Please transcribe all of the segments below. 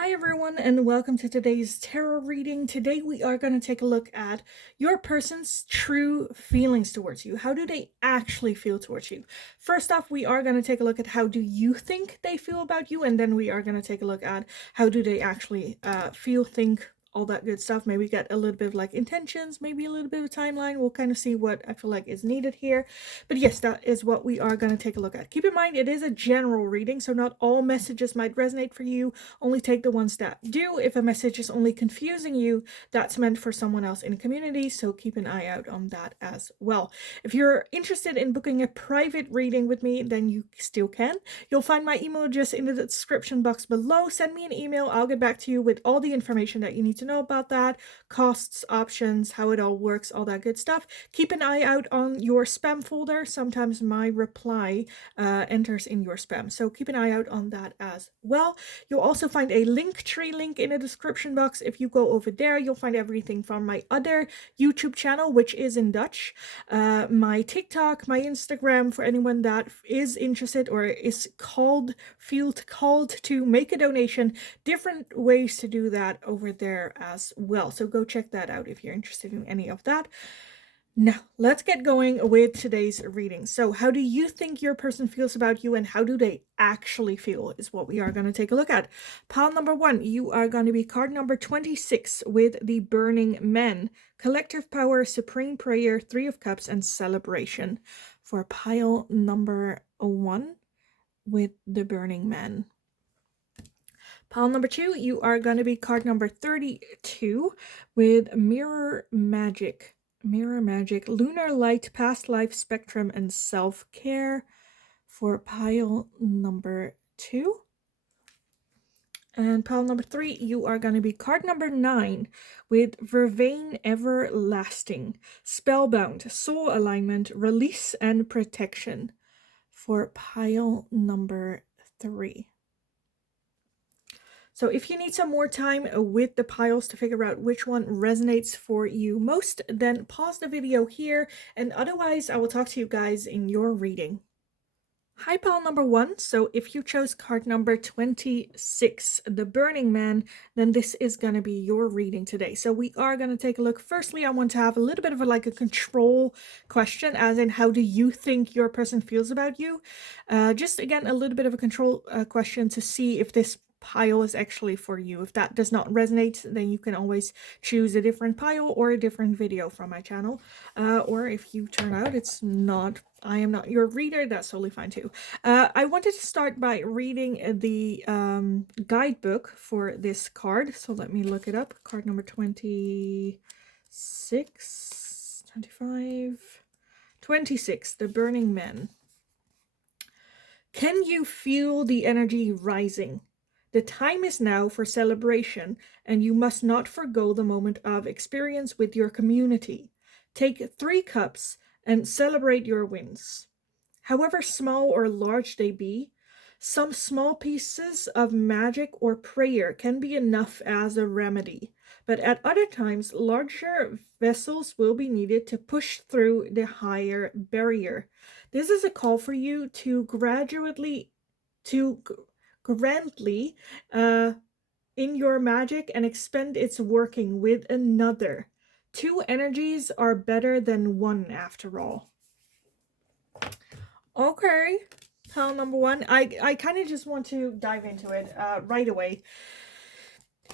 Hi everyone and welcome to today's tarot reading. Today we are going to take a look at your person's true feelings towards you. How do they actually feel towards you? First off, we are going to take a look at how do you think they feel about you, and then we are going to take a look at how do they actually feel, think, all that good stuff. Maybe get a little bit of like intentions, maybe a little bit of timeline. We'll kind of see what I feel like is needed here. But yes, that is what we are going to take a look at. Keep in mind, it is a general reading, so not all messages might resonate for you. Only take the ones that do. If a message is only confusing you, that's meant for someone else in the community, so keep an eye out on that as well. If you're interested in booking a private reading with me, then you still can. You'll find my email address in the description box below. Send me an email. I'll get back to you with all the information that you need to know about that, costs, options, how it all works, all that good stuff. Keep an eye out on your spam folder. Sometimes my reply enters in your spam, so keep an eye out on that as well. You'll also find a Linktree link in the description box. If you go over there, you'll find everything from my other YouTube channel, which is in Dutch, my TikTok, my Instagram, for anyone that is interested or is called to make a donation. Different ways to do that over there as well, so go check that out if you're interested in any of that. Now, let's get going with today's reading. So, how do you think your person feels about you, and how do they actually feel is what we are going to take a look at. Pile number 1, you are going to be card number 26 with the Burning Men. Collective Power, Supreme Prayer, 3 of Cups, and Celebration. For pile number 1 with the Burning Men. Pile number 2, you are going to be card number 32 with Mirror Magic. Mirror Magic, Lunar Light, Past Life, Spectrum, and Self-Care. For pile number 2. And pile number 3, you are going to be card number 9 with Vervain Everlasting, Spellbound, Soul Alignment, Release, and Protection. For pile number 3. So if you need some more time with the piles to figure out which one resonates for you most, then pause the video here, and otherwise I will talk to you guys in your reading. Hi, pile number 1. So if you chose card number 26, the Burning Man, then this is going to be your reading today. So we are going to take a look. Firstly, I want to have a little bit of a control question, as in how do you think your person feels about you? Just again, a little bit of a control question to see if this pile is actually for you. If that does not resonate, then you can always choose a different pile or a different video from my channel. Or if you turn out I am not your reader, that's totally fine too. I wanted to start by reading the guidebook for this card. So let me look it up. Card number 26, 25, 26, the Burning Men. Can you feel the energy rising? The time is now for celebration, and you must not forgo the moment of experience with your community. Take 3 cups and celebrate your wins. However small or large they be, some small pieces of magic or prayer can be enough as a remedy, but at other times, larger vessels will be needed to push through the higher barrier. This is a call for you to grandly in your magic and expend its working with another. 2 energies are better than 1 after all. Okay, pile number 1. I kind of just want to dive into it right away.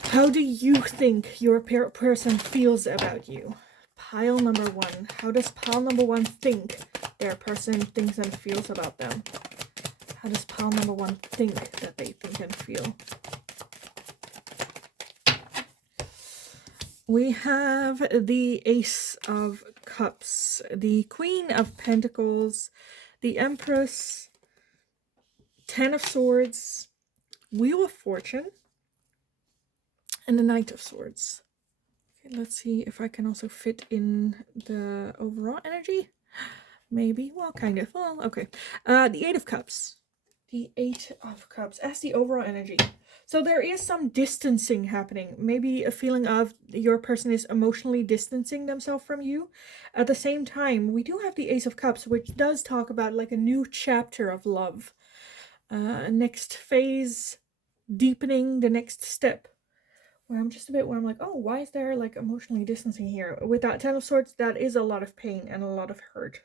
How do you think your person feels about you? Pile number 1. How does pile number 1 think their person thinks and feels about them? How does pile number 1 think that they think and feel? We have the Ace of Cups, the Queen of Pentacles, the Empress, 10 of Swords, Wheel of Fortune, and the Knight of Swords. Okay, let's see if I can also fit in the overall energy. Maybe. Well, kind of. Well, okay. The 8 of Cups. The 8 of Cups as the overall energy. So there is some distancing happening. Maybe a feeling of your person is emotionally distancing themselves from you. At the same time, we do have the Ace of Cups, which does talk about like a new chapter of love. Next phase, deepening the next step. Where I'm just a bit where I'm like, oh, why is there like emotionally distancing here? With that Ten of Swords, that is a lot of pain and a lot of hurt.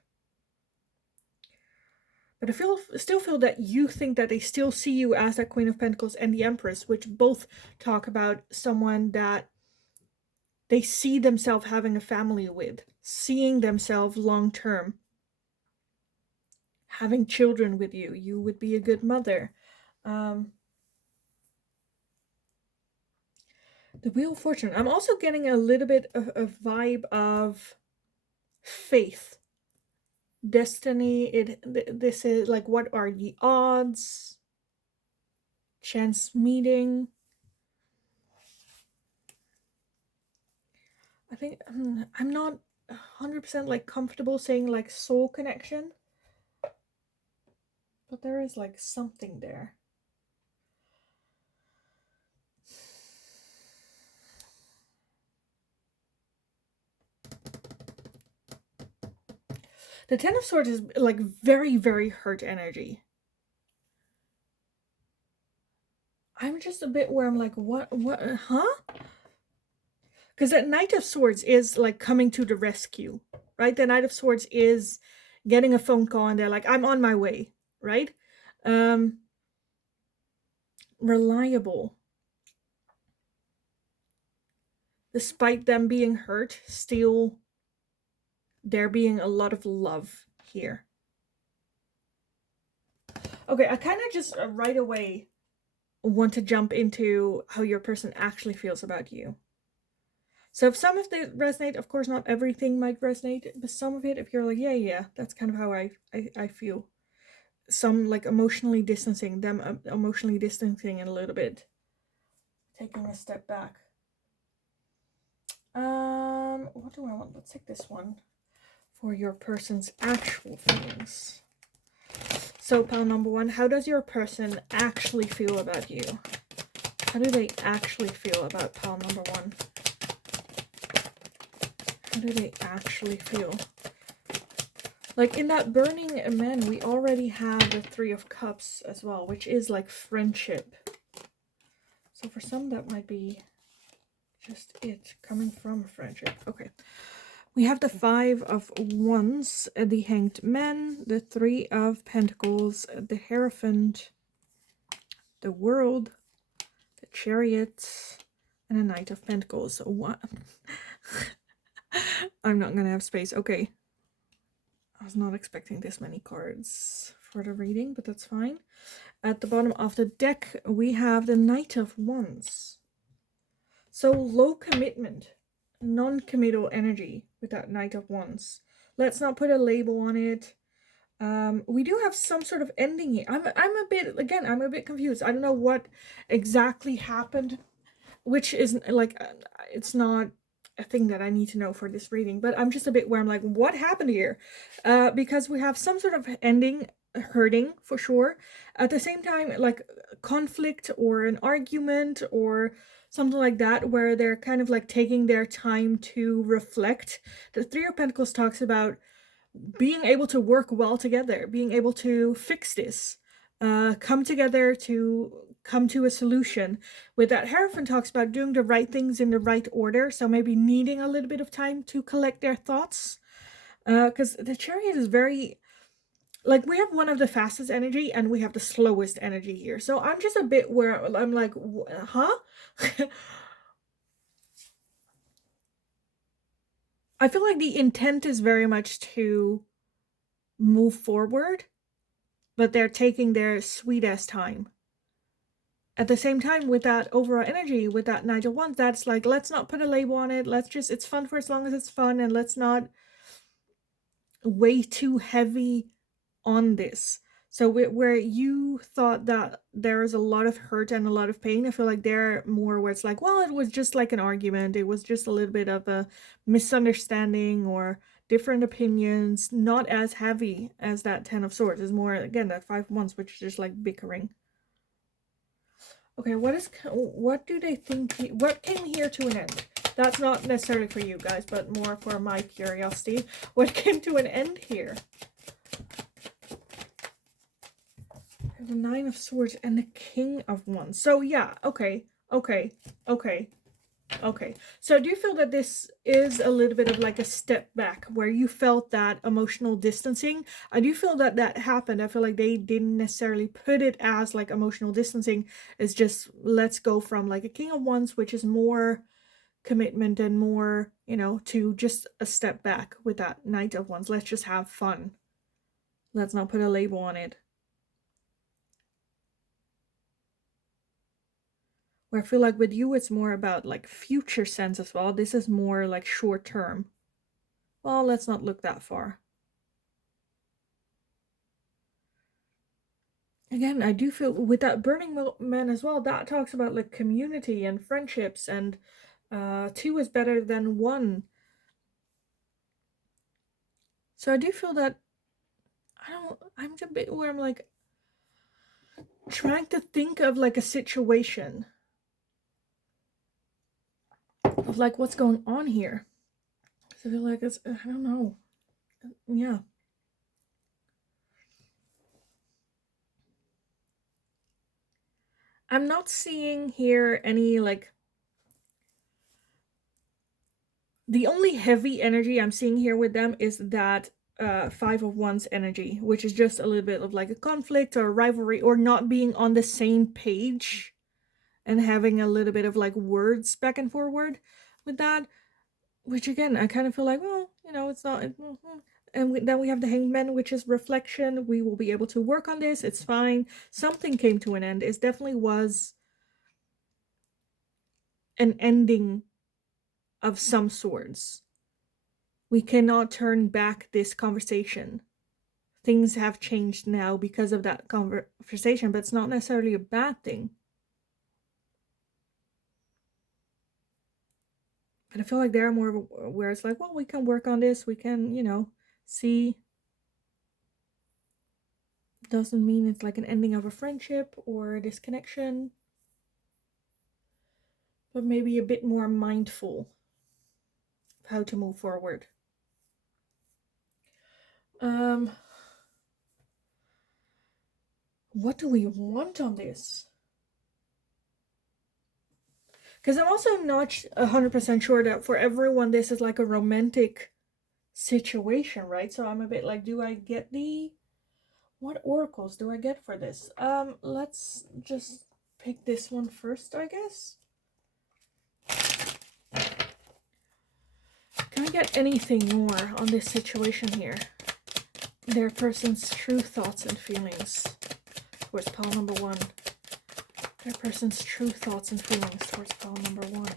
But I still feel that you think that they still see you as that Queen of Pentacles and the Empress, which both talk about someone that they see themselves having a family with, seeing themselves long term, having children with you. You would be a good mother. The Wheel of Fortune. I'm also getting a little bit of a vibe of faith, destiny. This is like, what are the odds? Chance meeting. I think I'm not 100% like comfortable saying like soul connection, but there is like something there. The Ten of Swords is like very, very hurt energy. I'm just a bit where I'm like, what, huh? Because that Knight of Swords is like coming to the rescue, right? The Knight of Swords is getting a phone call and they're like, I'm on my way, right? Reliable. Despite them being hurt, still there being a lot of love here. Okay, I kind of just right away want to jump into how your person actually feels about you. So if some of it resonate, of course not everything might resonate, but some of it, if you're like, yeah, that's kind of how I feel. Some like emotionally distancing, them emotionally distancing a little bit. Taking a step back. What do I want? Let's take this one. For your person's actual feelings. So pile number one, how does your person actually feel about you? How do they actually feel about pile number one? How do they actually feel? Like in that Burning Man, we already have the Three of Cups as well, which is like friendship. So for some, that might be just it coming from friendship. Okay. We have the Five of Wands, the Hanged Man, the Three of Pentacles, the Hierophant, the World, the Chariot, and a Knight of Pentacles. So what? I'm not gonna have space. Okay. I was not expecting this many cards for the reading, but that's fine. At the bottom of the deck, we have the Knight of Wands. So low commitment, non-committal energy with that Knight of Wands. Let's not put a label on it. We do have some sort of ending here. I'm a bit confused. I don't know what exactly happened, which is like, it's not a thing that I need to know for this reading, but I'm just a bit where I'm like, what happened here? Because we have some sort of ending, hurting for sure. At the same time, like conflict or an argument or something like that, where they're kind of like taking their time to reflect. The Three of Pentacles talks about being able to work well together, being able to fix this, come together to come to a solution. With that, Hierophant talks about doing the right things in the right order, so maybe needing a little bit of time to collect their thoughts. Because the Chariot is very, like, we have one of the fastest energy and we have the slowest energy here. So I'm just a bit where I'm like, huh? I feel like the intent is very much to move forward, but they're taking their sweet-ass time. At the same time, with that overall energy, with that Knight of Wands, that's like, let's not put a label on it. Let's just, it's fun for as long as it's fun, and let's not weigh too heavy on this. So where you thought that there is a lot of hurt and a lot of pain, I feel like they're more where it's like, well, it was just like an argument. It was just a little bit of a misunderstanding or different opinions, not as heavy as that Ten of Swords. Is more, again, that Five of Wands, which is just like bickering. Okay, what do they think, what came here to an end? That's not necessarily for you guys, but more for my curiosity. What came to an end here? The Nine of Swords and the King of Wands. So yeah, okay. So do you feel that this is a little bit of like a step back where you felt that emotional distancing? I do feel that that happened. I feel like they didn't necessarily put it as like emotional distancing. It's just, let's go from like a King of Wands, which is more commitment and more, you know, to just a step back with that Knight of Wands. Let's just have fun. Let's not put a label on it. Where I feel like with you, it's more about like future sense as well. This is more like short term. Well, let's not look that far. Again, I do feel with that Burning Man as well, that talks about like community and friendships, and two is better than one. So I do feel that I'm a bit where I'm like trying to think of like a situation of like what's going on here. So I feel like it's, I don't know. Yeah. I'm not seeing here any like, the only heavy energy I'm seeing here with them is that Five of Wands energy, which is just a little bit of like a conflict or a rivalry or not being on the same page and having a little bit of like words back and forward with that, which again, I kind of feel like, well, you know, it's not. And then we have the Hanged Man, which is reflection. We will be able to work on this. It's fine. Something came to an end. It definitely was an ending of some sorts. We cannot turn back this conversation. Things have changed now because of that conversation, but it's not necessarily a bad thing. And I feel like they're more where it's like, well, we can work on this. We can, you know, see. Doesn't mean it's like an ending of a friendship or a disconnection, but maybe a bit more mindful of how to move forward. What do we want on this? Because I'm also not 100% sure that for everyone this is like a romantic situation, right? So I'm a bit like, do I get what oracles do I get for this? Let's just pick this one first, I guess. Can we get anything more on this situation here? Their person's true thoughts and feelings towards pile number one. Their person's true thoughts and feelings towards pile number one.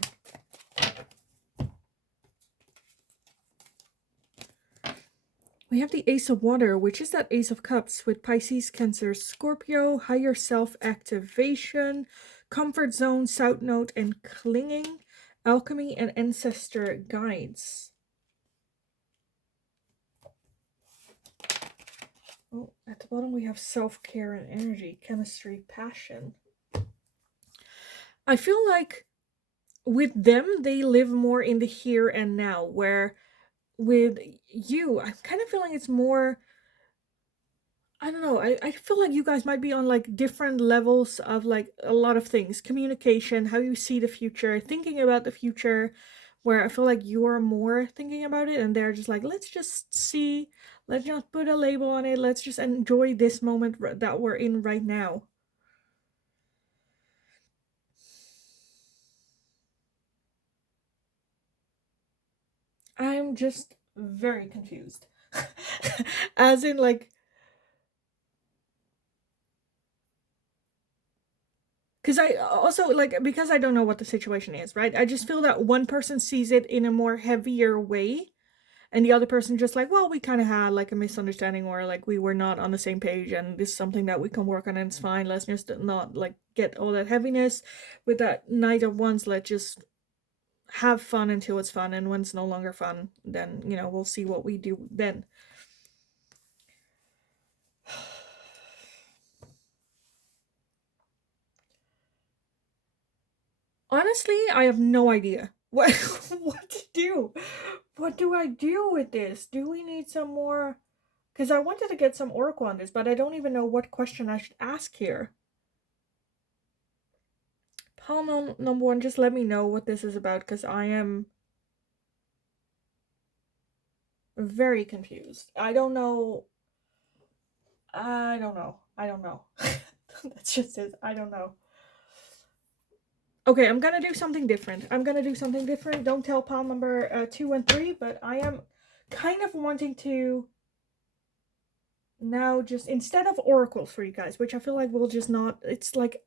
We have the Ace of Water, which is that Ace of Cups with Pisces, Cancer, Scorpio, higher self activation, comfort zone, south node, and clinging, alchemy, and ancestor guides. Oh, at the bottom we have self-care and energy, chemistry, passion. I feel like with them, they live more in the here and now, where with you, I'm kind of feeling it's more, I don't know, I feel like you guys might be on like different levels of like a lot of things. Communication, how you see the future, thinking about the future, where I feel like you're more thinking about it and they're just like, let's just see, let's not put a label on it, let's just enjoy this moment that we're in right now. I'm just very confused. As in like, because I also like, because I don't know what the situation is, right? I just feel that one person sees it in a more heavier way and the other person just like, well, we kind of had like a misunderstanding or like we were not on the same page and this is something that we can work on and it's fine. Let's just not like get all that heaviness with that Knight of Wands. Let's just have fun until it's fun, and when it's no longer fun, then, you know, we'll see what we do then. Honestly, I have no idea what what to do. What do I do with this? Do we need some more Because I wanted to get some oracle on this, but I don't even know what question I should ask here. Pile number 1, just let me know what this is about, because I am very confused. I don't know. That's just it. I don't know. Okay, I'm gonna do something different. Don't tell pile number 2 and 3, but I am kind of wanting to now just, instead of oracles for you guys, which I feel like will just not, it's like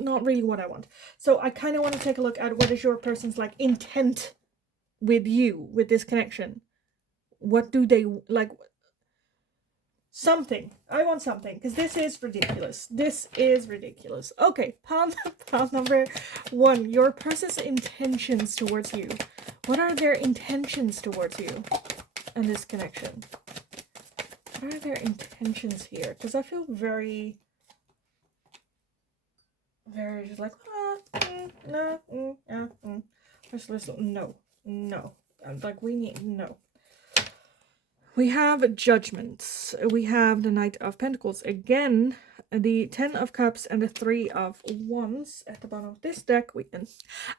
not really what I want. So I kind of want to take a look at what is your person's like intent with you, with this connection. What do they like? Something. I want something, because this is ridiculous. Okay, pile number 1. Your person's intentions towards you. What are their intentions towards you and this connection? What are their intentions here? Because I feel very just like, no. Like, we need, no. We have judgments. We have the Knight of Pentacles. Again, the 10 of Cups and the 3 of Wands at the bottom of this deck.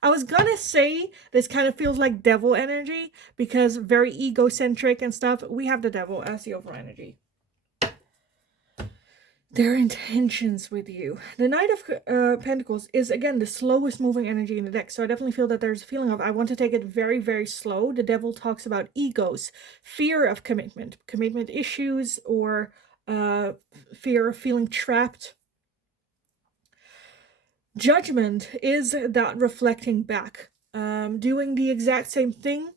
I was gonna say this kind of feels like devil energy, because very egocentric and stuff. We have the devil as the overall energy. Their intentions with you. The Knight of Pentacles is, again, the slowest moving energy in the deck. So I definitely feel that there's a feeling of, I want to take it very, very slow. The Devil talks about egos, fear of commitment issues, or fear of feeling trapped. Judgment is that reflecting back, doing the exact same thing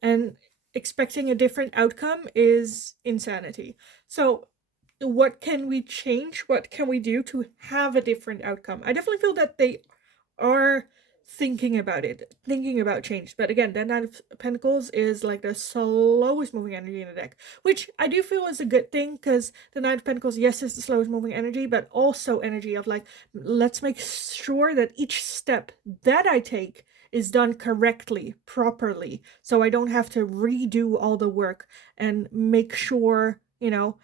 and expecting a different outcome is insanity. So what can we change? What can we do to have a different outcome? I definitely feel that they are thinking about change. But again, that Knight of Pentacles is like the slowest moving energy in the deck, which I do feel is a good thing, because the Knight of Pentacles, yes, is the slowest moving energy, but also energy of like, let's make sure that each step that I take is done correctly, properly, so I don't have to redo all the work and make sure, you know,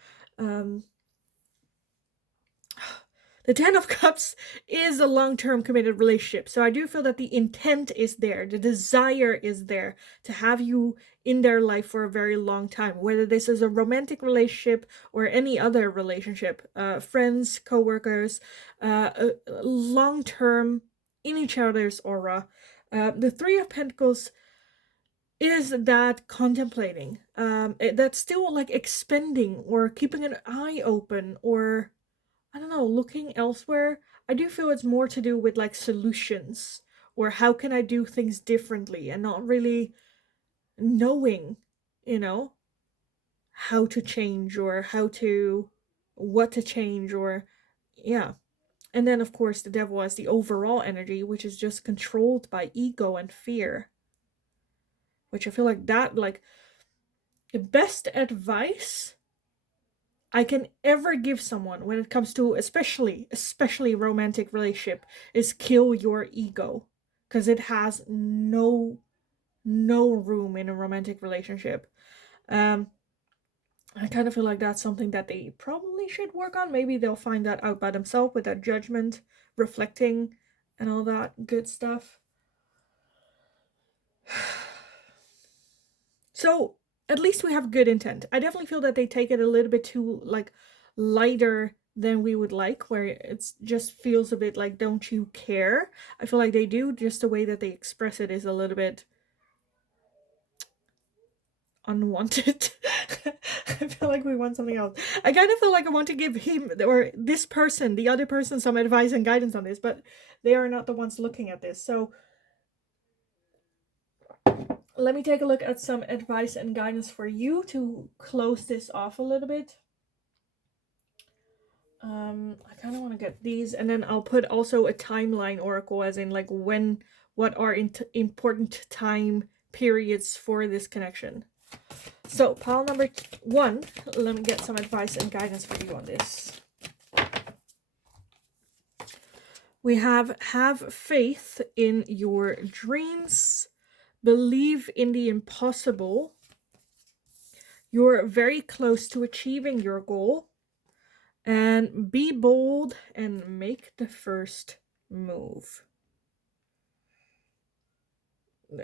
the 10 of Cups is a long-term committed relationship. So I do feel that the intent is there. The desire is there to have you in their life for a very long time. Whether this is a romantic relationship or any other relationship. Friends, co-workers, long-term in each other's aura. The 3 of Pentacles is that contemplating. That's still like expending or keeping an eye open, or I don't know, looking elsewhere. I do feel it's more to do with like solutions, or how can I do things differently, and not really knowing, how to change, or what to change, or yeah. And then of course the Devil has the overall energy, which is just controlled by ego and fear. Which I feel like the best advice I can ever give someone when it comes to especially romantic relationship is kill your ego, because it has no room in a romantic relationship. I kind of feel like that's something that they probably should work on. Maybe they'll find that out by themselves with that judgment, reflecting, and all that good stuff. So at least we have good intent. I definitely feel that they take it a little bit too like lighter than we would like, where it just feels a bit like, don't you care? I feel like they do, just the way that they express it is a little bit unwanted. I feel like we want something else. I kind of feel like I want to give him or this person, the other person, some advice and guidance on this, but they are not the ones looking at this. So let me take a look at some advice and guidance for you to close this off a little bit. I kind of want to get these, and then I'll put also a timeline oracle, as in like what are important time periods for this connection. So pile number 1, let me get some advice and guidance for you on this. We have faith in your dreams, believe in the impossible, You're very close to achieving your goal. And be bold and make the first move.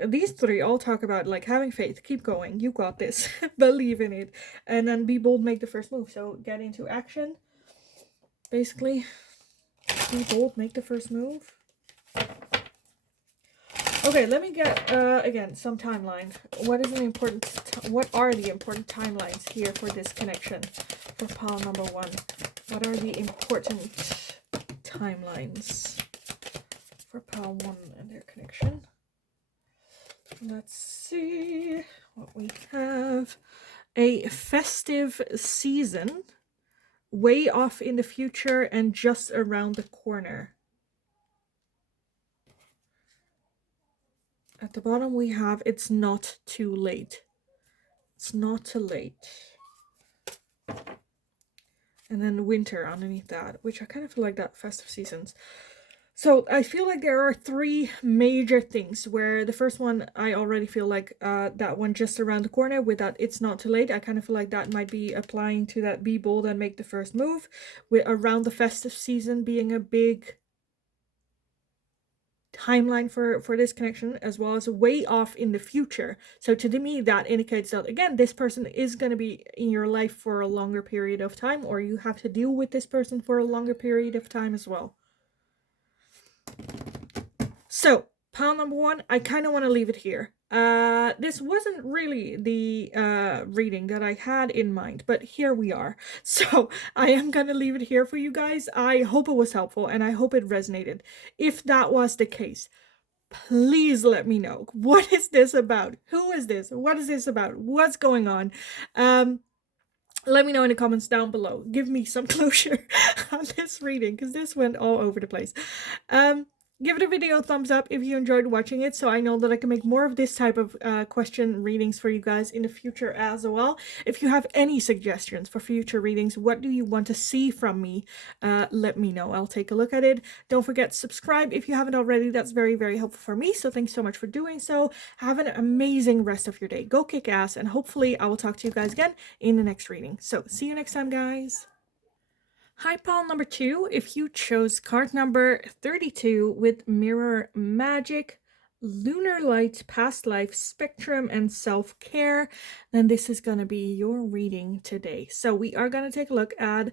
These three all talk about like having faith, keep going, you got this, believe in it, and then be bold, make the first move. So get into action. Basically, be bold, make the first move. Okay, let me get again some timeline. What are the important timelines here for this connection for pile number 1? What are the important timelines for pile 1 and their connection? Let's see what we have. A festive season, way off in the future and just around the corner. At the bottom we have, it's not too late. It's not too late. And then winter underneath that, which I kind of feel like that, festive seasons. So I feel like there are 3 major things, where the first one, I already feel like that one just around the corner with that it's not too late. I kind of feel like that might be applying to that be bold and make the first move, with around the festive season being a big timeline for this connection, as well as way off in the future. So to me, that indicates that, again, this person is going to be in your life for a longer period of time, or you have to deal with this person for a longer period of time as well. So, pile number 1, I kind of want to leave it here. This wasn't really the reading that I had in mind, but here we are. So, I am going to leave it here for you guys. I hope it was helpful, and I hope it resonated. If that was the case, please let me know. What is this about? Who is this? What is this about? What's going on? Let me know in the comments down below. Give me some closure on this reading, because this went all over the place. Give the video a thumbs up if you enjoyed watching it, so I know that I can make more of this type of question readings for you guys in the future as well. If you have any suggestions for future readings, what do you want to see from me, let me know. I'll take a look at it. Don't forget to subscribe if you haven't already. That's very, very helpful for me, so thanks so much for doing so. Have an amazing rest of your day. Go kick ass, and hopefully I will talk to you guys again in the next reading. So see you next time, guys. Hi, pile number 2. If you chose card number 32 with Mirror Magic, Lunar Light, Past Life, Spectrum, and Self-Care, then this is going to be your reading today. So we are going to take a look at,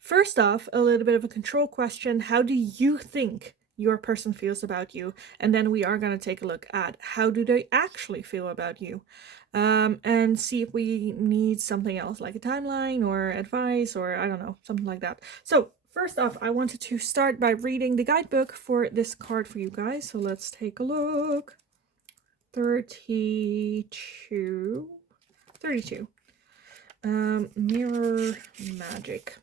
first off, a little bit of a control question. How do you think your person feels about you? And then we are going to take a look at how do they actually feel about you? And see if we need something else, like a timeline or advice, or I don't know, something like that. So first off, I wanted to start by reading the guidebook for this card for you guys. So let's take a look. 32. Mirror Magic.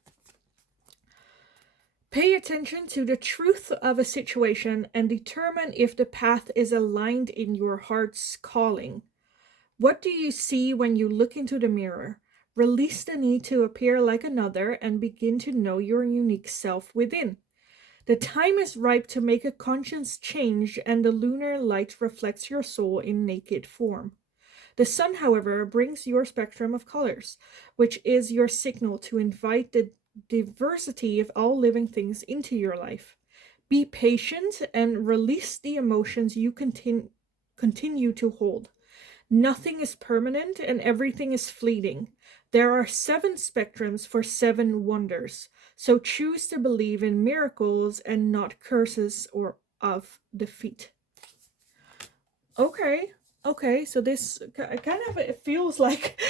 Pay attention to the truth of a situation and determine if the path is aligned in your heart's calling. What do you see when you look into the mirror? Release the need to appear like another and begin to know your unique self within. The time is ripe to make a conscious change, and the lunar light reflects your soul in naked form. The sun, however, brings your spectrum of colors, which is your signal to invite the diversity of all living things into your life. Be patient and release the emotions you continue to hold. Nothing is permanent and everything is fleeting. There are 7 spectrums for 7 wonders, so choose to believe in miracles and not curses or of defeat. Okay, so this kind of, it feels like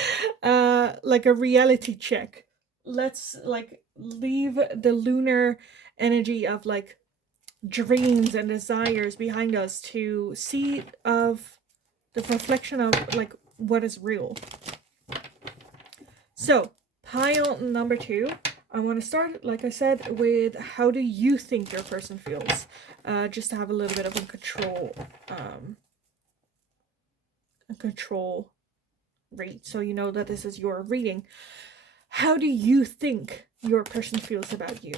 a reality check. Let's like leave the lunar energy of like dreams and desires behind us to see of the reflection of like what is real. So pile number 2, I want to start, like I said, with how do you think your person feels, just to have a little bit of a control rate, so you know that this is your reading. How do you think your person feels about you?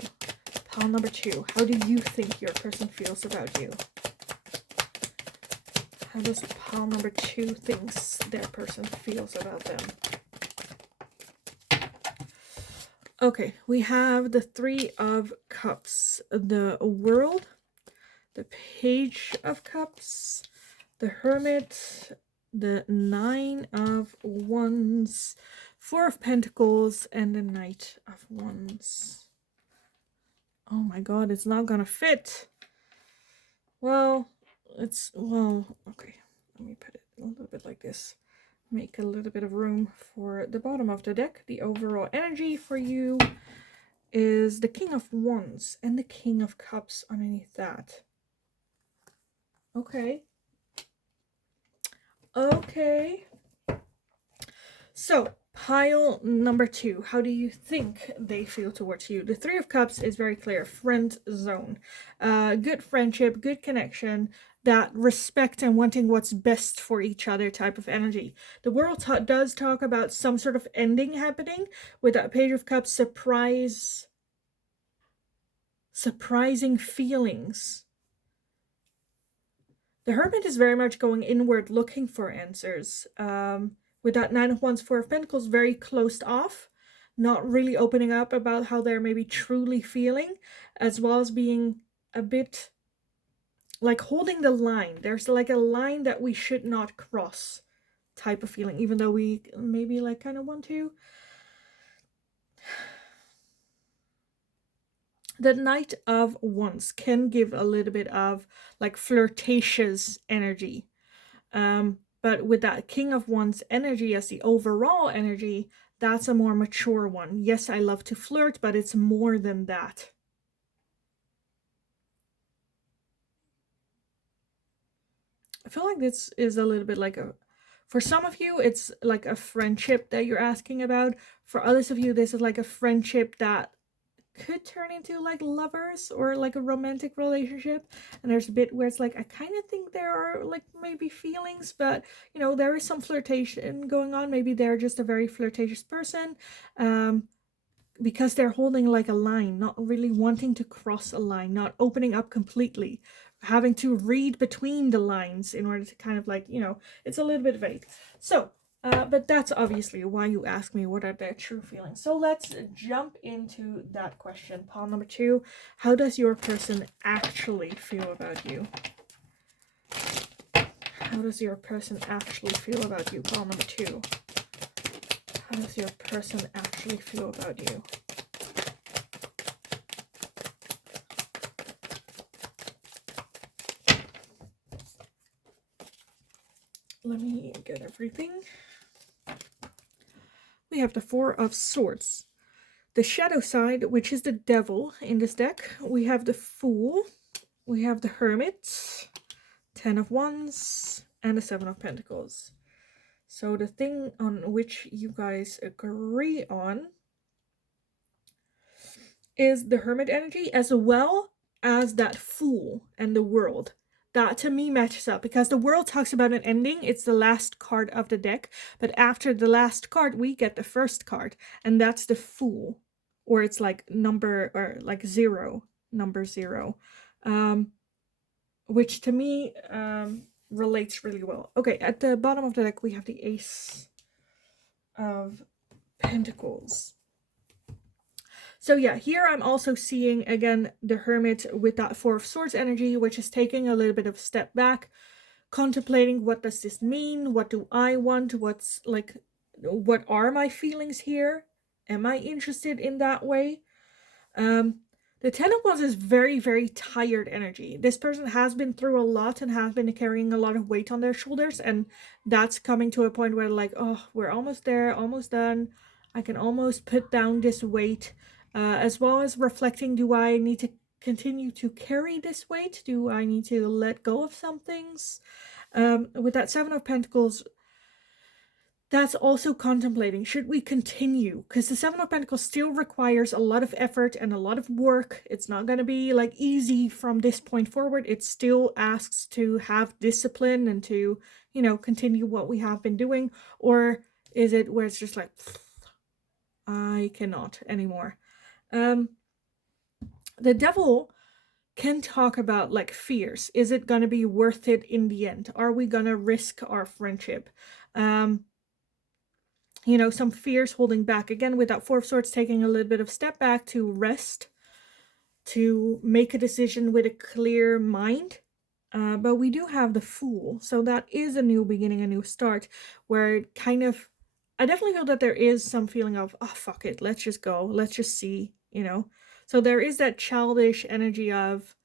Pile number 2, how do you think your person feels about you? How does pile number 2 thinks their person feels about them? Okay, we have the Three of Cups, the World, the Page of Cups, the Hermit, the Nine of Wands, Four of Pentacles, and the Knight of Wands. Oh my god, it's not gonna fit. Well, okay. Let me put it a little bit like this. Make a little bit of room for the bottom of the deck. The overall energy for you is the King of Wands and the King of Cups underneath that. Okay. Okay. So, pile number 2. How do you think they feel towards you? The Three of Cups is very clear. Friend zone. Good friendship, good connection, that respect and wanting what's best for each other type of energy. The World does talk about some sort of ending happening with that Page of Cups, surprising feelings. The Hermit is very much going inward looking for answers. With that Nine of Wands, Four of Pentacles very closed off, not really opening up about how they're maybe truly feeling, as well as being a bit like holding the line. There's like a line that we should not cross type of feeling, even though we maybe like kind of want to. The Knight of Wands can give a little bit of like flirtatious energy. But with that King of Wands energy as the overall energy, that's a more mature one. Yes, I love to flirt, but it's more than that. I feel like this is a little bit like for some of you, it's like a friendship that you're asking about. For others of you, this is like a friendship that could turn into like lovers or like a romantic relationship. And there's a bit where it's like I kind of think there are like maybe feelings, but you know, there is some flirtation going on. Maybe they're just a very flirtatious person, because they're holding like a line, not really wanting to cross a line, not opening up completely, having to read between the lines in order to kind of like, you know, it's a little bit vague. So but that's obviously why you ask me what are their true feelings. So let's jump into that question. Pile number 2. How does your person actually feel about you? How does your person actually feel about you? Pile number 2. How does your person actually feel about you? Let me get everything. We have the Four of Swords. The shadow side, which is the devil in this deck. We have the Fool. We have the Hermit. 10 of Wands. And the Seven of Pentacles. So the thing on which you guys agree on is the Hermit energy, as well as that Fool and the World. That to me matches up, because the World talks about an ending. It's the last card of the deck, but after the last card we get the first card, and that's the Fool, or it's like number, or like 0, number 0, which to me relates really well. Okay, at the bottom of the deck we have the Ace of Pentacles. So yeah, here I'm also seeing again the Hermit with that Four of Swords energy, which is taking a little bit of a step back, contemplating what does this mean? What do I want? What's like, what are my feelings here? Am I interested in that way? The Ten of Wands is very, very tired energy. This person has been through a lot and has been carrying a lot of weight on their shoulders, and that's coming to a point where like, oh, we're almost there, almost done. I can almost put down this weight, as well as reflecting, do I need to continue to carry this weight? Do I need to let go of some things? With that Seven of Pentacles, that's also contemplating, should we continue? Because the Seven of Pentacles still requires a lot of effort and a lot of work. It's not going to be like easy from this point forward. It still asks to have discipline and to, you know, continue what we have been doing. Or is it where it's just like, I cannot anymore? The Devil can talk about like fears. Is it going to be worth it in the end? Are we going to risk our friendship? you know, some fears holding back. Again, with that Four of Swords, taking a little bit of step back to rest, to make a decision with a clear mind. But we do have the Fool, so that is a new beginning, a new start, where kind of, I definitely feel that there is some feeling of, oh, fuck it, let's just go, let's just see, you know? So there is that childish energy of,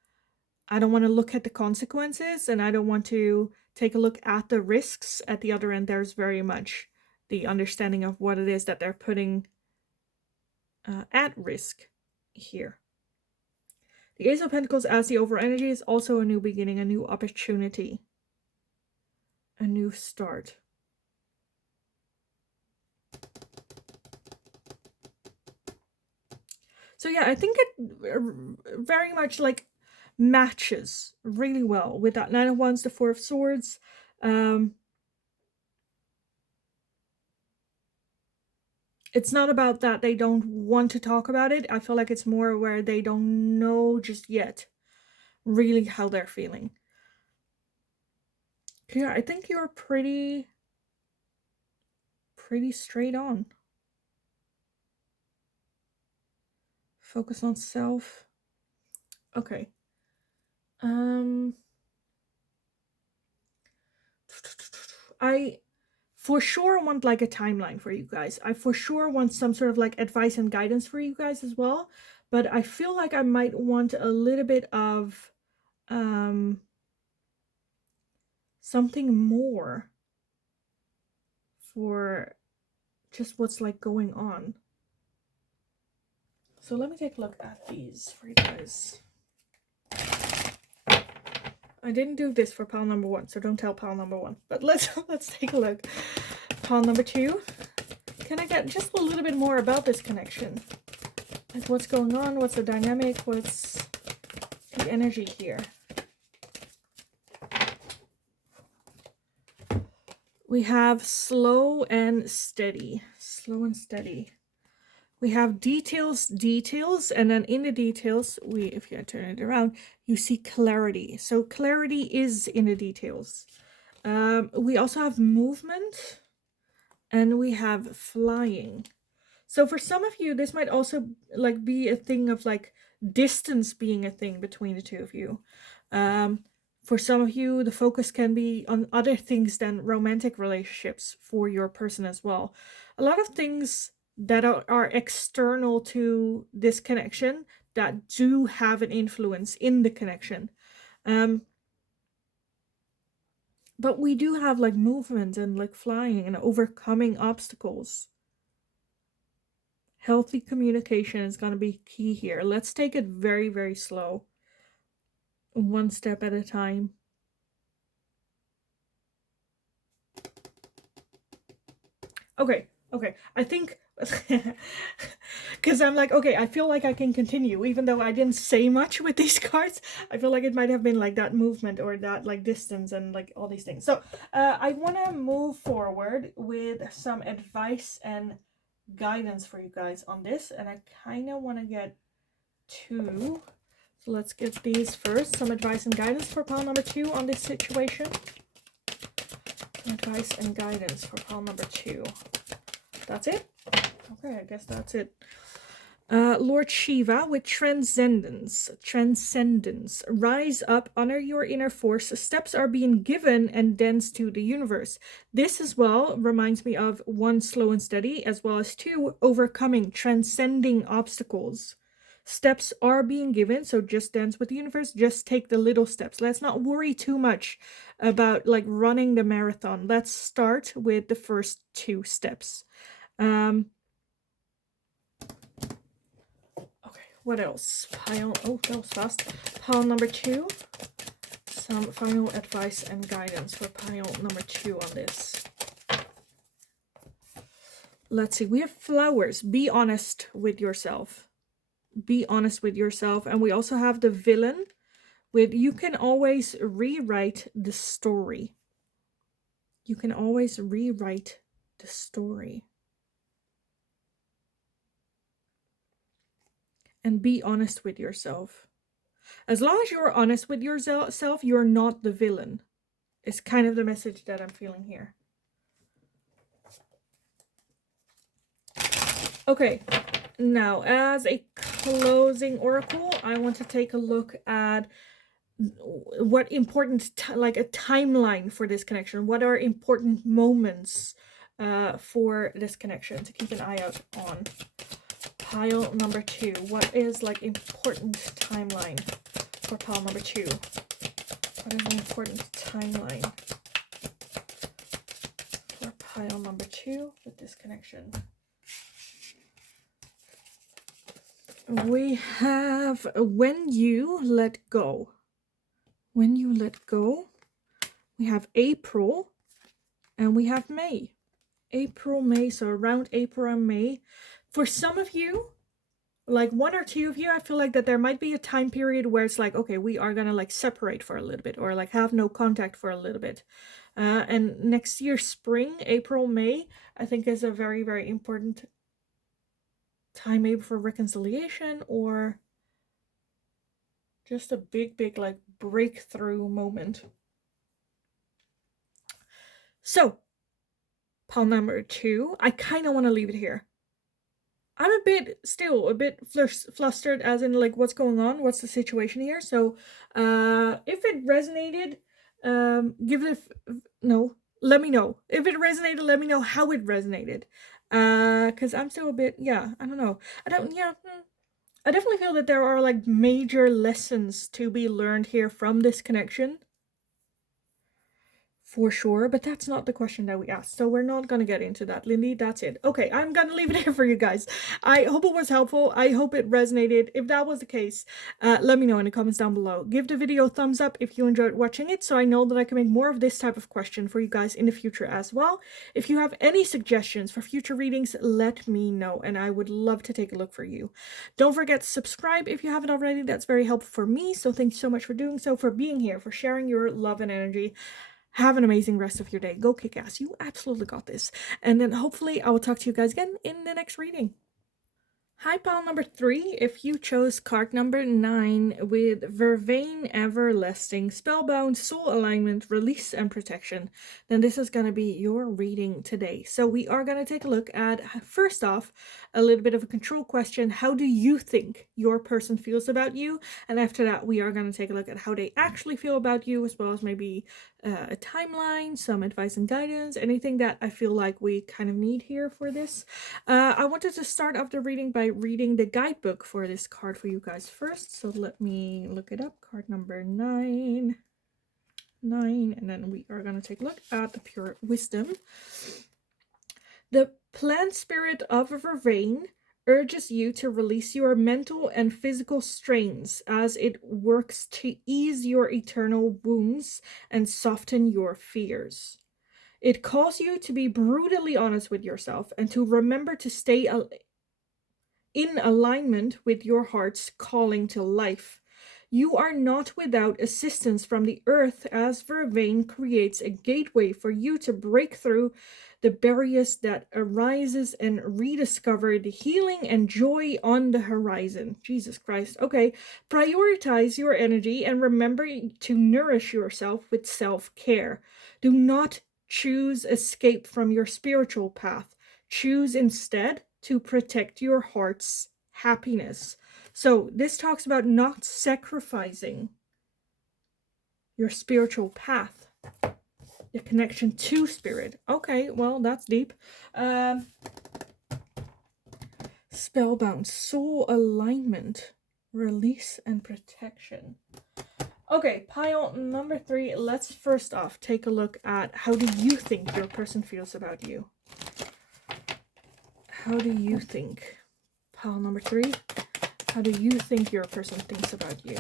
I don't want to look at the consequences, and I don't want to take a look at the risks. At the other end, there's very much the understanding of what it is that they're putting at risk here. The Ace of Pentacles as the overall energy is also a new beginning, a new opportunity, a new start. So yeah, I think it very much like matches really well with that Nine of Wands, the Four of Swords. It's not about that they don't want to talk about it. I feel like it's more where they don't know just yet really how they're feeling. Yeah, I think you're pretty straight on. Focus on self. Okay. I for sure want like a timeline for you guys. I for sure want some sort of like advice and guidance for you guys as well. But I feel like I might want a little bit of something more for just what's like going on. So let me take a look at these for you guys. I didn't do this for pile number 1, so don't tell pile number 1. But let's take a look. Pile number 2. Can I get just a little bit more about this connection? Like what's going on? What's the dynamic? What's the energy here? We have slow and steady. Slow and steady. We have details, and then in the details, if you turn it around, you see clarity. So clarity is in the details. We also have movement, and we have flying. So for some of you, this might also like be a thing of like distance being a thing between the two of you. For some of you, the focus can be on other things than romantic relationships for your person as well. A lot of things that are external to this connection that do have an influence in the connection. But we do have like movement and like flying and overcoming obstacles. Healthy communication is going to be key here. Let's take it very, very slow. One step at a time. Okay. I think, because I'm like, okay, I feel like I can continue, even though I didn't say much with these cards. I feel like it might have been like that movement or that like distance and like all these things. So I want to move forward with some advice and guidance for you guys on this, and I kind of want to get 2. So let's get these first. Some advice and guidance for pile number 2 on this situation. Some advice and guidance for pile number 2. That's it? Okay, I guess that's it. Lord Shiva with transcendence. Rise up, honor your inner force. Steps are being given and dance to the universe. This as well reminds me of 1, slow and steady, as well as 2, overcoming, transcending obstacles. Steps are being given, so just dance with the universe. Just take the little steps. Let's not worry too much about like running the marathon. Let's start with the first 2 steps. Okay, what else? Pile, oh, that was fast. Pile number 2. Some final advice and guidance for pile number 2 on this. Let's see, we have flowers. Be honest with yourself. Be honest with yourself. And we also have the villain with, you can always rewrite the story. You can always rewrite the story. And be honest with yourself. As long as you're honest with yourself, you're not the villain. It's kind of the message that I'm feeling here. Okay, now as a closing oracle, I want to take a look at what important, like a timeline for this connection. What are important moments for this connection to keep an eye out on? Pile number 2. What is like important timeline for pile number 2? What is an important timeline for pile number 2 with this connection? We have when you let go. When you let go. We have April and we have May. April, May, so around April and May. For some of you, like one or two of you, I feel like that there might be a time period where it's like, okay, we are gonna like separate for a little bit, or like have no contact for a little bit. And next year, spring, April, May, I think is a very, very important time, maybe for reconciliation or just a big, big like breakthrough moment. So, pile number 2, I kind of want to leave it here. I'm still a bit flustered as in like what's going on, what's the situation here. So if it resonated, let me know. If it resonated, let me know how it resonated. Because I'm still a bit, I don't know. I definitely feel that there are like major lessons to be learned here from this connection. For sure, but that's not the question that we asked, so we're not gonna get into that, Lindy. That's it. Okay, I'm gonna leave it here for you guys. I hope it was helpful. I hope it resonated. If that was the case, let me know in the comments down below. Give the video a thumbs up if you enjoyed watching it, so I know that I can make more of this type of question for you guys in the future as well. If you have any suggestions for future readings, let me know, and I would love to take a look for you. Don't forget to subscribe if you haven't already. That's very helpful for me, so thank you so much for doing so, for being here, for sharing your love and energy. Have an amazing rest of your day. Go kick ass. You absolutely got this. And then hopefully I will talk to you guys again in the next reading. Hi, pile number 3. If you chose card number 9 with Vervain Everlasting, Spellbound, Soul Alignment, Release, and Protection, then this is going to be your reading today. So we are going to take a look at, first off, a little bit of a control question. How do you think your person feels about you? And after that, we are going to take a look at how they actually feel about you, as well as maybe a timeline, some advice and guidance, anything that I feel like we kind of need here for this. I wanted to start off the reading by reading the guidebook for this card for you guys first. So let me look it up. Card number 9. And then we are going to take a look at the Pure Wisdom. The plant spirit of Vervain urges you to release your mental and physical strains as it works to ease your eternal wounds and soften your fears. It calls you to be brutally honest with yourself and to remember to stay in alignment with your heart's calling to life. You are not without assistance from the earth, as Vervain creates a gateway for you to break through the barriers that arises and rediscover the healing and joy on the horizon. Jesus Christ. Okay, prioritize your energy and remember to nourish yourself with self-care. Do not choose escape from your spiritual path. Choose instead to protect your heart's happiness. So this talks about not sacrificing your spiritual path, the connection to spirit. Okay, well, that's deep. Spellbound, soul alignment, release, and protection. Okay, pile number 3. Let's first off take a look at how do you think your person feels about you? How do you think? Pile number 3. How do you think your person thinks about you?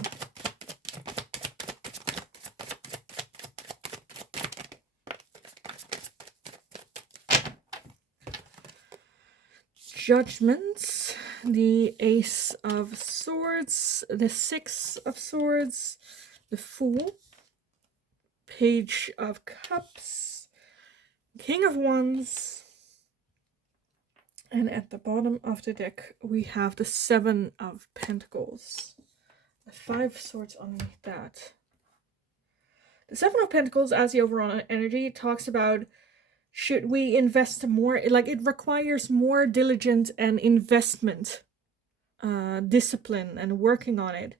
Judgments, the Ace of Swords, the Six of Swords, the Fool, Page of Cups, King of Wands, and at the bottom of the deck we have the Seven of Pentacles. The Five of Swords underneath that. The Seven of Pentacles, as the overall energy, talks about Should we invest more? Like, it requires more diligence and investment, discipline and working on it,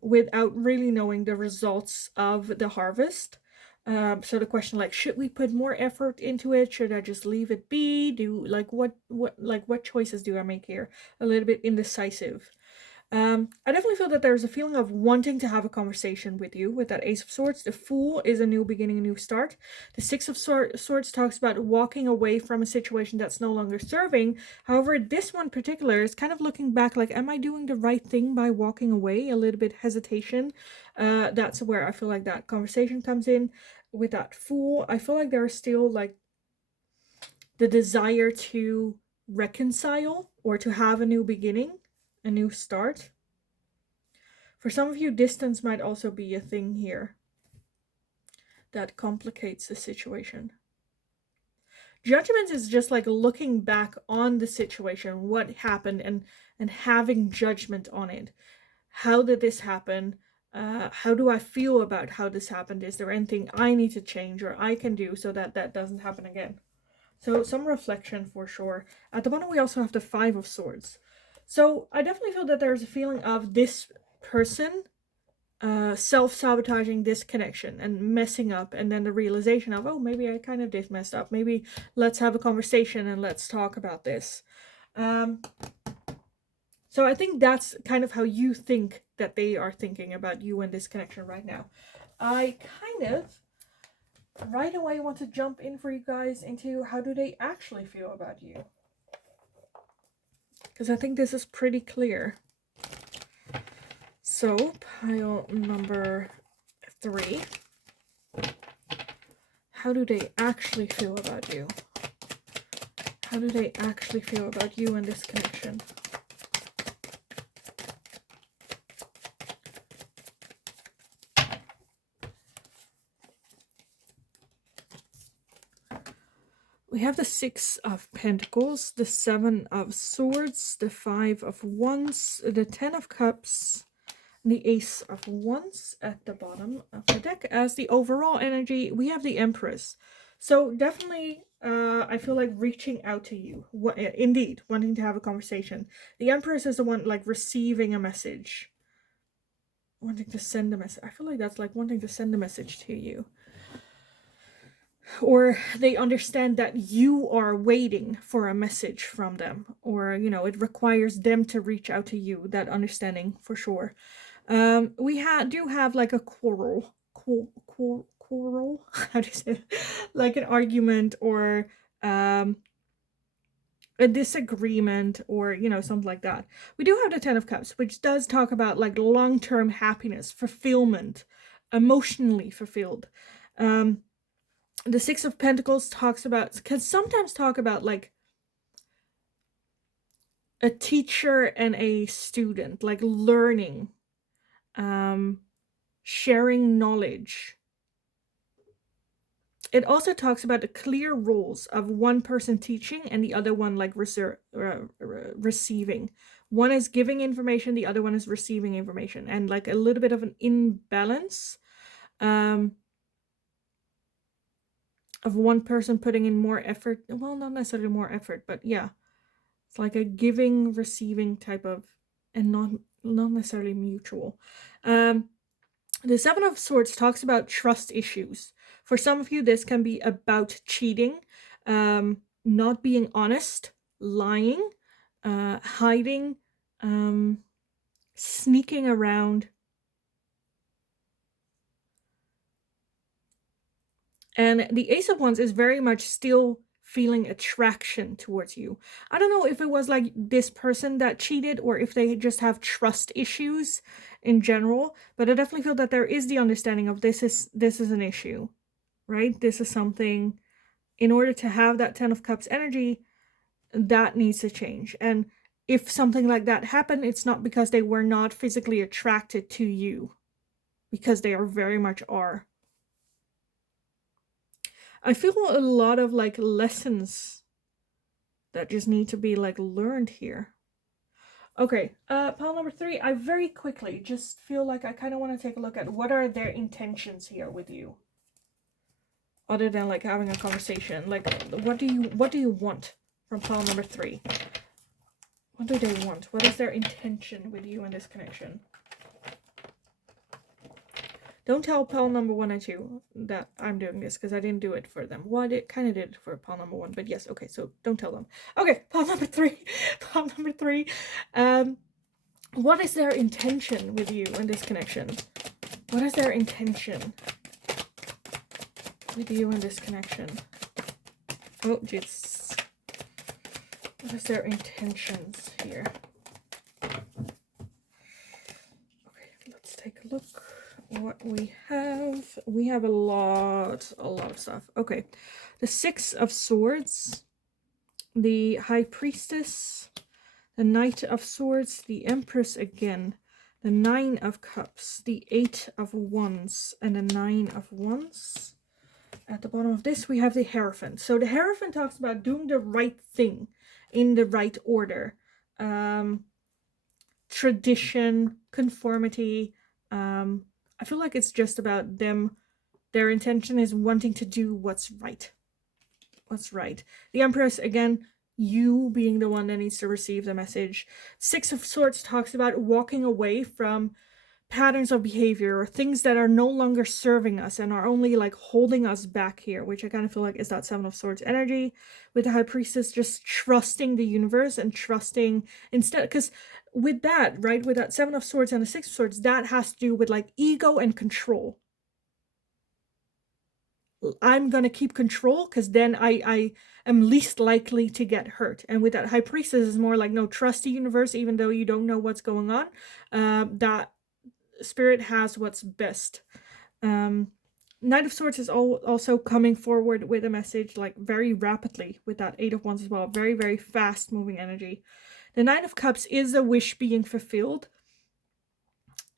without really knowing the results of the harvest. So the question, like, should we put more effort into it? Should I just leave it be? What choices do I make here? A little bit indecisive. I definitely feel that there's a feeling of wanting to have a conversation with you with that Ace of Swords. The Fool is a new beginning, a new start. The Six of Swords talks about walking away from a situation that's no longer serving. However, this one particular is kind of looking back, like, am I doing the right thing by walking away? A little bit hesitation. That's where I feel like that conversation comes in. With that Fool, I feel like there's still like the desire to reconcile or to have a new beginning, a new start. For some of you, distance might also be a thing here that complicates the situation. Judgment is just like looking back on the situation, what happened, and having judgment on it. How did this happen? How do I feel about how this happened? Is there anything I need to change or I can do so that that doesn't happen again? So some reflection for sure. At the bottom, we also have the Five of Swords. So I definitely feel that there's a feeling of this person self-sabotaging this connection and messing up, and then the realization of, oh, maybe I kind of did mess up. Maybe let's have a conversation and let's talk about this. So I think that's kind of how you think that they are thinking about you and this connection right now. I kind of right away want to jump in for you guys into how do they actually feel about you, because I think this is pretty clear. So pile number 3. How do they actually feel about you? How do they actually feel about you and this connection? We have the Six of Pentacles, the Seven of Swords, the Five of Wands, the Ten of Cups, and the Ace of Wands at the bottom of the deck. As the overall energy, we have the Empress. So definitely, I feel like reaching out to you. Indeed, wanting to have a conversation. The Empress is the one like receiving a message. Wanting to send a message. I feel like that's like wanting to send a message to you. Or they understand that you are waiting for a message from them. Or, you know, it requires them to reach out to you. That understanding for sure. We do have like a quarrel. Quarrel? How do you say it? Like an argument or a disagreement or, you know, something like that. We do have the Ten of Cups, which does talk about like long-term happiness, fulfillment, emotionally fulfilled. The Six of Pentacles can sometimes talk about like a teacher and a student, like learning, sharing knowledge. It also talks about the clear roles of one person teaching and the other one like receiving. One is giving information, the other one is receiving information, and like a little bit of an imbalance of one person putting in more effort. Well, not necessarily more effort, but yeah, it's like a giving, receiving type of, and not necessarily mutual. The Seven of Swords talks about trust issues. For some of you, this can be about cheating, not being honest, lying, hiding, sneaking around. And the Ace of Wands is very much still feeling attraction towards you. I don't know if it was like this person that cheated or if they just have trust issues in general, but I definitely feel that there is the understanding of this is an issue, right? This is something, in order to have that Ten of Cups energy, that needs to change. And if something like that happened, it's not because they were not physically attracted to you, because they are very much are. I feel a lot of like lessons that just need to be like learned here. Okay, pile number 3, I very quickly just feel like I kind of want to take a look at what are their intentions here with you. other than like having a conversation. Like, what do you want from pile number 3? What do they want? What is their intention with you in this connection? Don't tell pile number 1 and 2 that I'm doing this, because I didn't do it for them. Well, I kind of did it for pile number 1, but yes, okay, so don't tell them. Okay, pile number 3. Pile number 3. What is their intention with you in this connection? What is their intention with you in this connection? Oh, jeez. What is their intentions here? Okay, let's take a look. What we have a lot of stuff. Okay, the 6 of Swords, the High Priestess, the Knight of Swords, the Empress again, the 9 of Cups, the 8 of Wands, and the 9 of Wands. At the bottom of this we have the Hierophant. So the Hierophant talks about doing the right thing in the right order, tradition, conformity. I feel like it's just about them. Their intention is wanting to do what's right. What's right. The Empress, again, you being the one that needs to receive the message. 6 of Swords talks about walking away from patterns of behavior or things that are no longer serving us and are only like holding us back here, which I kind of feel like is that 7 of Swords energy. With the High Priestess, just trusting the universe and trusting instead, because with that, right, with that 7 of Swords and the 6 of Swords, that has to do with like ego and control. I'm gonna keep control because then I am least likely to get hurt. And with that High Priestess is more like, no, trust the universe even though you don't know what's going on. That spirit has what's best. Knight of Swords is also coming forward with a message like very rapidly with that 8 of Wands as well. Very, very fast moving energy. The 9 of Cups is a wish being fulfilled.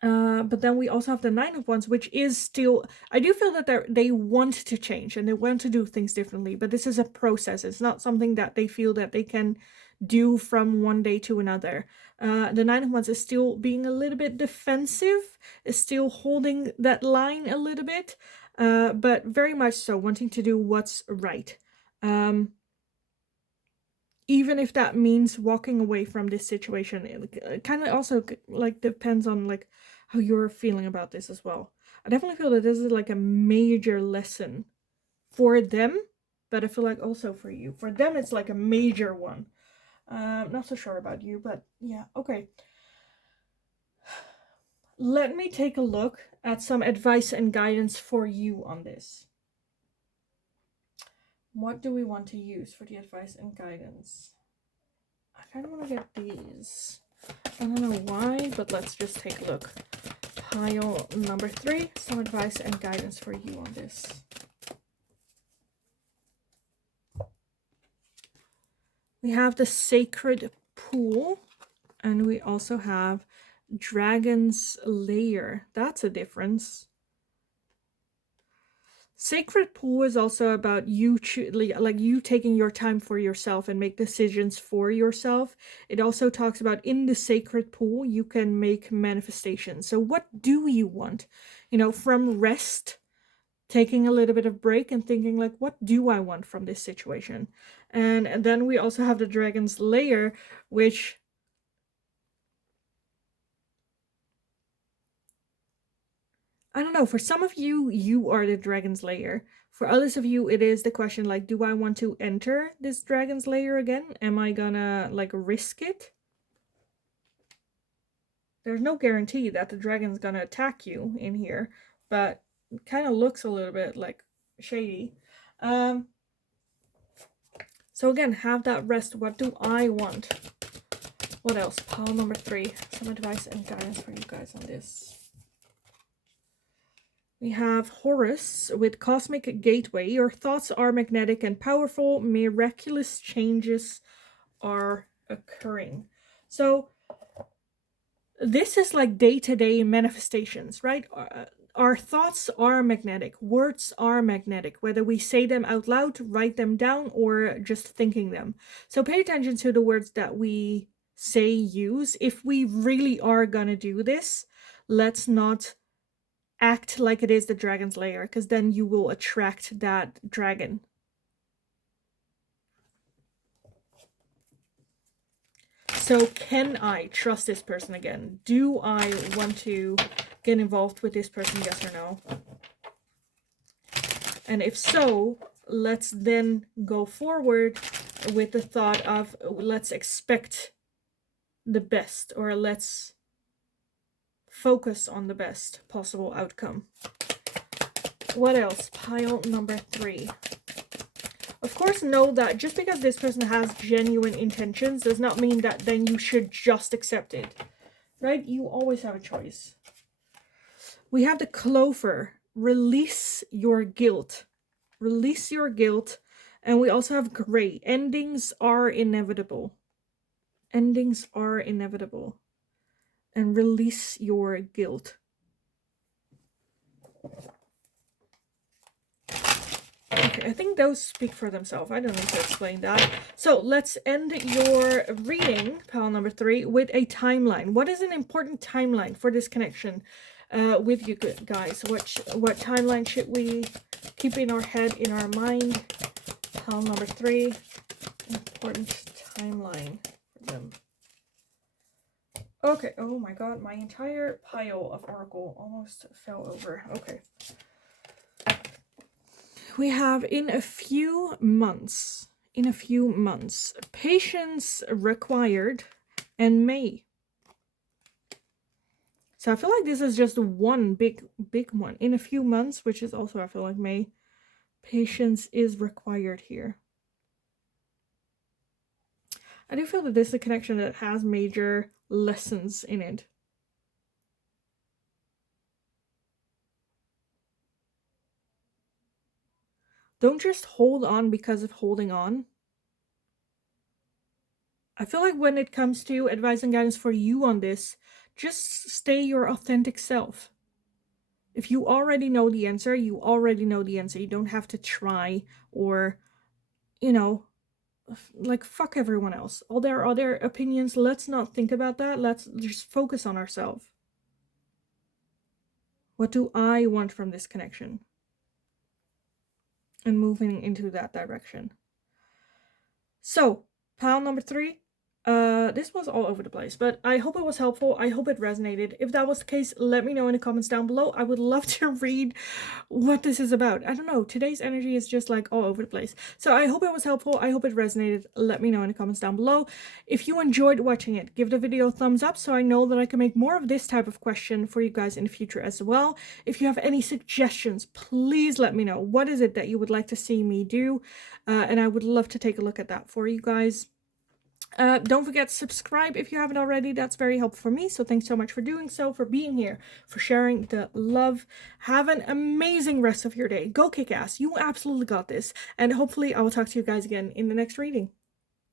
But then we also have the 9 of Wands, which is still, I do feel that they want to change and they want to do things differently, but this is a process. It's not something that they feel that they can do from one day to another. The 9 of Wands is still being a little bit defensive, is still holding that line a little bit, but very much so wanting to do what's right. Even if that means walking away from this situation, it kind of also like depends on like how you're feeling about this as well. I definitely feel that this is like a major lesson for them, but I feel like also for you. For them, it's like a major one. Not so sure about you, but yeah, okay. Let me take a look at some advice and guidance for you on this. What do we want to use for the advice and guidance? I kind of want to get these. I don't know why, but let's just take a look. Pile number 3, some advice and guidance for you on this. We have the Sacred Pool, and we also have Dragon's Lair. That's a difference. Sacred Pool is also about you like you taking your time for yourself and make decisions for yourself. It also talks about in the Sacred Pool you can make manifestations. So what do you want? You know, from rest, taking a little bit of break and thinking like, what do I want from this situation? And then we also have the Dragon's Lair, which I don't know, for some of you, you are the Dragon's Lair. For others of you, it is the question like, do I want to enter this Dragon's Lair again? Am I gonna like risk it? There's no guarantee that the dragon's gonna attack you in here, but it kind of looks a little bit like shady. So again, have that rest. What do I want? What else? Pile number 3. Some advice and guidance for you guys on this. We have Horus with Cosmic Gateway. Your thoughts are magnetic and powerful. Miraculous changes are occurring. So this is like day-to-day manifestations, right? Our thoughts are magnetic. Words are magnetic, whether we say them out loud, write them down, or just thinking them. So pay attention to the words that we say, use. If we really are gonna do this, let's not act like it is the dragon's lair, because then you will attract that dragon. So can I trust this person again? Do I want to get involved with this person, yes or no? And if so, let's then go forward with the thought of, let's expect the best, or let's focus on the best possible outcome. What else? Pile number 3. Of course, know that just because this person has genuine intentions does not mean that then you should just accept it, right? You always have a choice. We have the Clover. Release your guilt. Release your guilt. And we also have Gray. Endings are inevitable. Endings are inevitable. And release your guilt. Okay, I think those speak for themselves. I don't need to explain that. So let's end your reading, pile number 3, with a timeline. What is an important timeline for this connection with you guys? What timeline should we keep in our head, in our mind? Pile number 3, important timeline for them. Okay, oh my god, my entire pile of Oracle almost fell over. Okay. We have in a few months, patience required, and May. So I feel like this is just one big one. In a few months, which is also, I feel like, May. Patience is required here. I do feel that this is a connection that has major lessons in it. Don't just hold on because of holding on. I feel like when it comes to advice and guidance for you on this, just stay your authentic self. If you already know the answer, you already know the answer. You don't have to try or, you know, like, fuck everyone else. All their other opinions, let's not think about that. Let's just focus on ourselves. What do I want from this connection? And moving into that direction. So, pile number 3. This was all over the place, but I hope it was helpful. I hope it resonated. If that was the case, let me know in the comments down below. I would love to read what this is about. I don't know. Today's energy is just like all over the place. So I hope it was helpful. I hope it resonated. Let me know in the comments down below. If you enjoyed watching it, give the video a thumbs up so I know that I can make more of this type of question for you guys in the future as well. If you have any suggestions, please let me know. What is it that you would like to see me do? And I would love to take a look at that for you guys. Don't forget to subscribe if you haven't already. That's very helpful for me. So thanks so much for doing so, for being here, for sharing the love. Have an amazing rest of your day. Go kick ass. You absolutely got this. And hopefully I will talk to you guys again in the next reading.